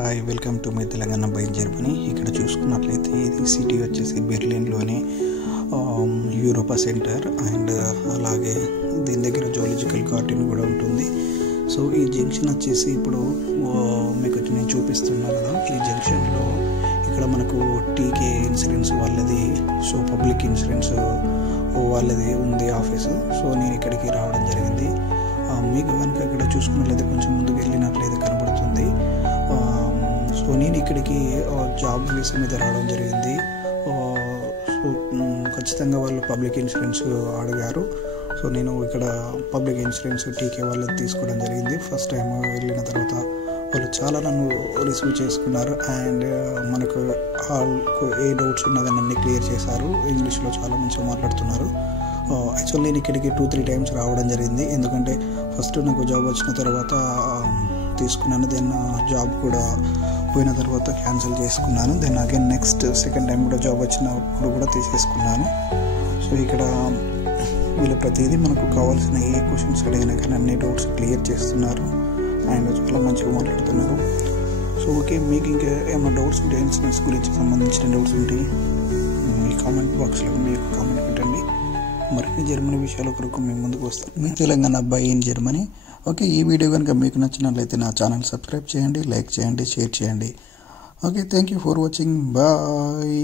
Hi welcome to my Telangana by Germany. ఇక్కడ చూసుకున్నట్లయితే ఇది సిటీ వచ్చేసి బెర్లిన్లోని యూరోపా సెంటర్ అండ్ అలాగే దీని దగ్గర జూలాజికల్ గార్డెన్ కూడా ఉంటుంది. సో ఈ జంక్షన్ వచ్చేసి ఇప్పుడు మీకు నేను చూపిస్తున్నాను కదా, ఈ జంక్షన్లో ఇక్కడ మనకు టీకే ఇన్సూరెన్స్ వాళ్ళది, సో పబ్లిక్ ఇన్సూరెన్స్ వాళ్ళది ఉంది ఆఫీసు. సో నేను ఇక్కడికి రావడం జరిగింది. మీకు కనుక ఇక్కడ చూసుకున్నట్లయితే కొంచెం ముందుకు వెళ్ళినట్లయితే కనబడుతుంది. సో నేను ఇక్కడికి జాబ్ వీసా మీద రావడం జరిగింది. సో ఖచ్చితంగా వాళ్ళు పబ్లిక్ ఇన్సూరెన్స్ అడిగారు. సో నేను ఇక్కడ పబ్లిక్ ఇన్సూరెన్స్ టీకే వాళ్ళది తీసుకోవడం జరిగింది. ఫస్ట్ టైం వెళ్ళిన తర్వాత వాళ్ళు చాలా నన్ను రిసీవ్ చేసుకున్నారు అండ్ మనకు ఏ డౌట్స్ ఉన్నా కానీ అన్నీ క్లియర్ చేశారు. ఇంగ్లీష్లో చాలా మంచిగా మాట్లాడుతున్నారు. యాక్చువల్ నేను ఇక్కడికి 2-3 టైమ్స్ రావడం జరిగింది. ఎందుకంటే ఫస్ట్ నాకు జాబ్ వచ్చిన తర్వాత తీసుకున్నాను, దెన్ జాబ్ కూడా పోయిన తర్వాత క్యాన్సిల్ చేసుకున్నాను. Then again next second time కూడా జాబ్ వచ్చినప్పుడు కూడా తీసేసుకున్నాను. సో ఇక్కడ వీళ్ళు ప్రతిదీ మనకు కావాల్సిన ఏ క్వశ్చన్స్ అడిగినా కానీ అన్ని డౌట్స్ క్లియర్ చేస్తున్నారు అండ్ చాలా మంచిగా మాట్లాడుతున్నారు. సో ఓకే, మీకు ఇంకా ఏమైనా డౌట్స్ ఉంటే ఇన్సూరెన్స్ గురించి సంబంధించిన డౌట్స్ ఉంటే మీ కామెంట్ బాక్స్లో మీకు కామెంట్ పెట్టండి. మరిన్ని జర్మనీ విషయాల కొరకు మేము ముందుకు వస్తాం. మీ తెలంగాణ బై ఇన్ జర్మనీ. ఓకే, ఈ వీడియో కనుక మీకు నచ్చినట్లయితే నా ఛానల్ సబ్స్క్రైబ్ చేయండి, లైక్ చేయండి, షేర్ చేయండి. Okay, thank you for watching. Bye.